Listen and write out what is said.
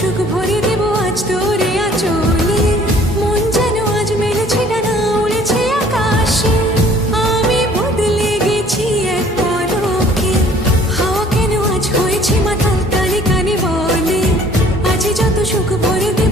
সুখ ভরে দেব আজ তোরে আচলে। মন যেন আজ মেলেছে ডানা উড়েছে আকাশে। আমি বদলে গেছি এক পদকে। হাওয়া কেন আজ হয়েছে মাথা তালে কানে বলে? আজ যত সুখ ভরে দেব